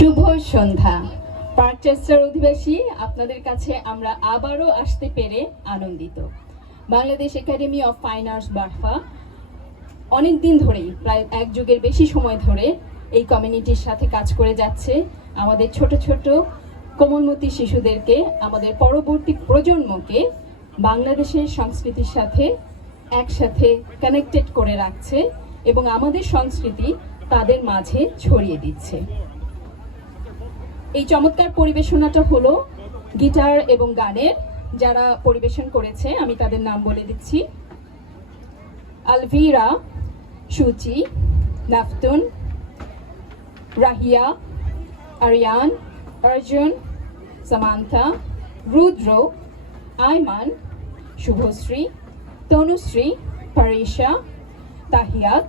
শুভ সন্ধ্যা। Parkchester অধিবাসী, আপনাদের কাছে আমরা আবারও আসতে পেরে আনন্দিত। Bangladesh academy of fine arts, বারফা অনেক দিন ধরেই, প্রায় এক যুগের বেশি সময় ধরে এই কমিউনিটির সাথে কাজ করে যাচ্ছে আমাদের ছোট ছোট কোমলমতি শিশুদেরকে, আমাদের পরবর্তী প্রজন্মকে বাংলাদেশের সংস্কৃতির সাথে একসাথে কানেক্টেড করে রাখছে এবং আমাদের সংস্কৃতি তাদের মাঝে ছড়িয়ে দিচ্ছে। এই চমৎকার পরিবেশনাটা হলো গিটার এবং গানের, যারা পরিবেশন করেছে, আমি তাদের নাম বলে দিচ্ছি। আলভিরা, সুচি, নাফতুন, রাহিয়া, আরিয়ান, অর্জুন, সামান্থা, রুদ্র, আয়মান, শুভশ্রী, তনুশ্রী, পারিশা, তাহিয়াত,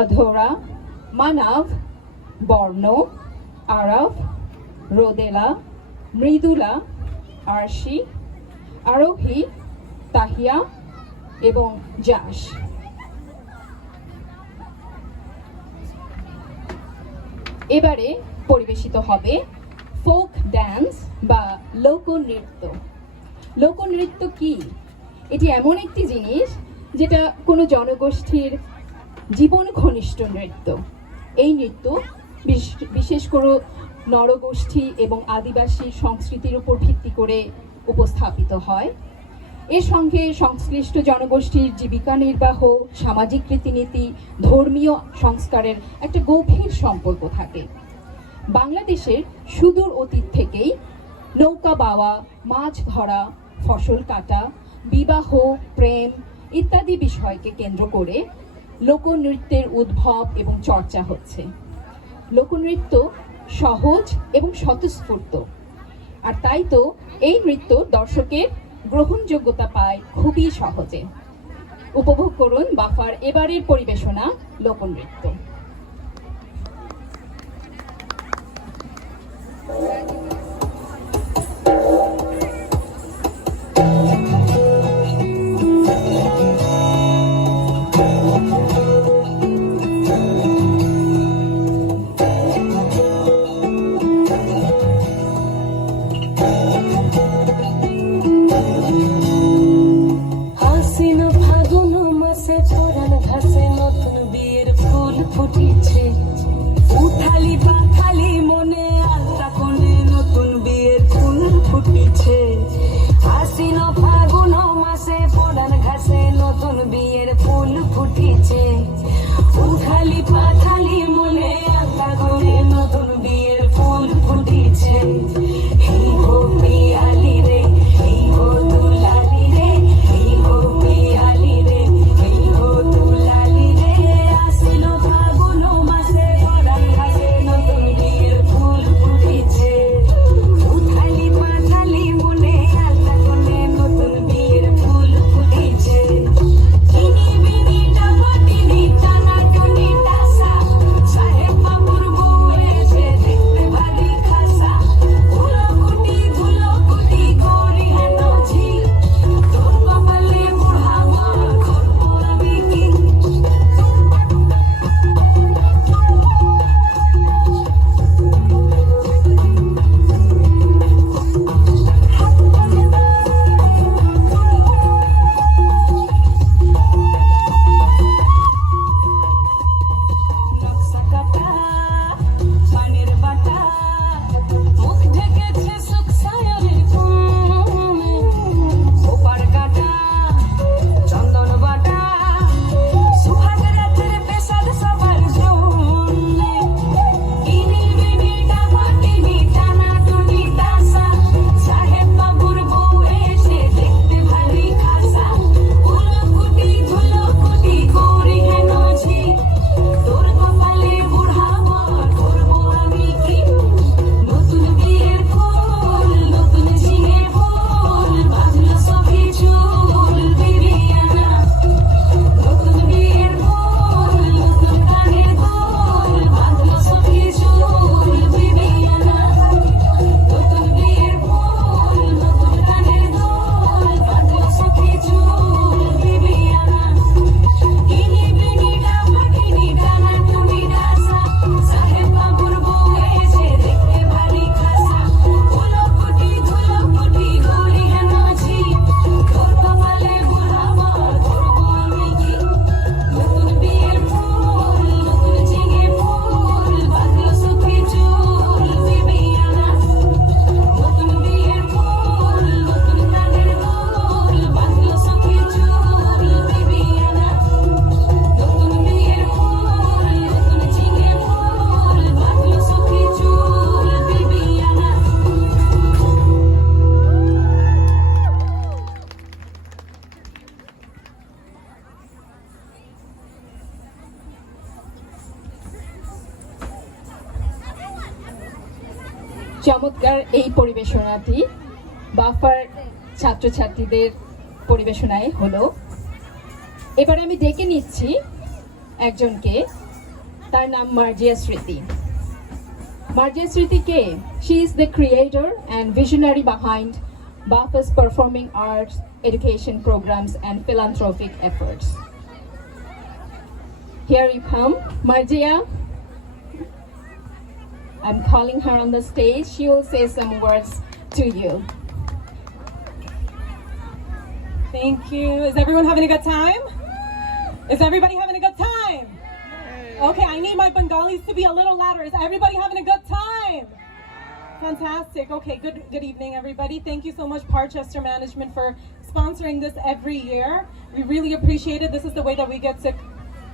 অধরা, মানব, বর্ণ, আরব রোদেলা, মৃদুলা, আরশি, আরোহী, তাহিয়া এবং জাস। এবারে পরিবেশিত হবে ফোক ড্যান্স বা লোকনৃত্য লোকনৃত্য কি? এটি এমন একটি জিনিস যেটা কোনো জনগোষ্ঠীর জীবন ঘনিষ্ঠ নৃত্য। এই নৃত্য বিশ- বিশেষ করে নরগোষ্ঠী এবং আদিবাসী সংস্কৃতির উপর ভিত্তি করে উপস্থাপিত হয়। এর সঙ্গে সংশ্লিষ্ট জনগোষ্ঠীর জীবিকা নির্বাহ, সামাজিক রীতিনীতি, ধর্মীয় সংস্কারের একটা গভীর সম্পর্ক থাকে। বাংলাদেশের সুদূর অতীত থেকেই নৌকা বাওয়া, মাছ ধরা, ফসল কাটা, বিবাহ, প্রেম ইত্যাদি বিষয়কে কেন্দ্র করে লোকনৃত্যের উদ্ভব এবং চর্চা হচ্ছে। লোকনৃত্য সহজ এবং স্বতঃস্ফূর্ত। আর তাই তো এই নৃত্য দর্শকের গ্রহণযোগ্যতা পায় খুবই সহজে। উপভোগ করুন বাফার এবারের পরিবেশনা লোকনৃত্য। Thank ফাগুন Bali, আজকের এই পরিবেশনাটি বাফার ছাত্রছাত্রীদের পরিবেশনায় হলো। এবারে আমি ডেকে নিচ্ছি একজনকে, তার নাম মার্জিয়া স্মৃতি। মার্জিয়া স্মৃতি কে? She is the creator and visionary behind BAFA's performing arts education programs and philanthropic efforts here you come Marzia I'm calling her on the stage. She will say some words to you. Thank you. Is everyone having a good time? Is everybody having a good time? Okay, I need my Bengalis to be a little louder. Is everybody having a good time? Fantastic. Okay, good good evening everybody. Thank you so much Parchester Management for sponsoring this every year. We really appreciate it. This is the way that we get to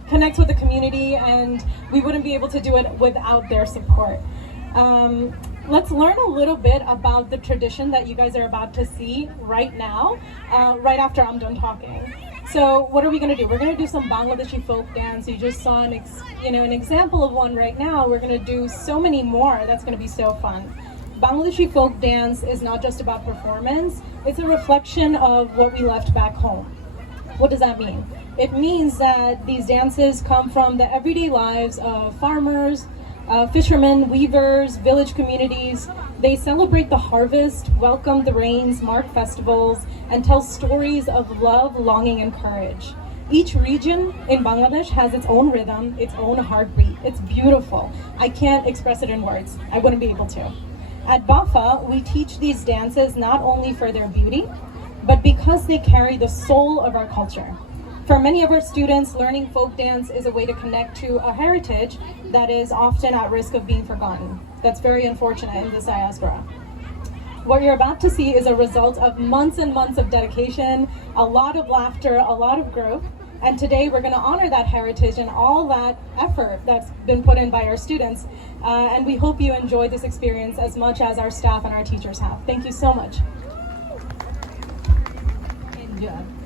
connect with the community and we wouldn't be able to do it without their support. Um, let's learn a little bit about the tradition that you guys are about to see right now, uh, right after I'm done talking. So what are we going to do? We're going to do some Bangladeshi folk dance. You just saw an, ex- you know, an example of one right now. We're going to do so many more. That's going to be so fun. Bangladeshi folk dance is not just about performance. It's a reflection of what we left back home. What does that mean? It means that these dances come from the everyday lives of farmers, uh, fishermen, weavers, village communities. They celebrate the harvest, welcome the rains, mark festivals, and tell stories of love, longing, and courage. Each region in Bangladesh has its own rhythm, its own heartbeat. It's beautiful. I can't express it in words. I wouldn't be able to. At Bafa, we teach these dances not only for their beauty, but because they carry the soul of our culture. For many of our students, learning folk dance is a way to connect to a heritage that is often at risk of being forgotten. That's very unfortunate in this diaspora. What you're about to see is a result of months and months of dedication, a lot of laughter, a lot of growth. And today we're going to honor that heritage and all that effort that's been put in by our students. Uh, and we hope you enjoy this experience as much as our staff and our teachers have. Thank you so much. Enjoy.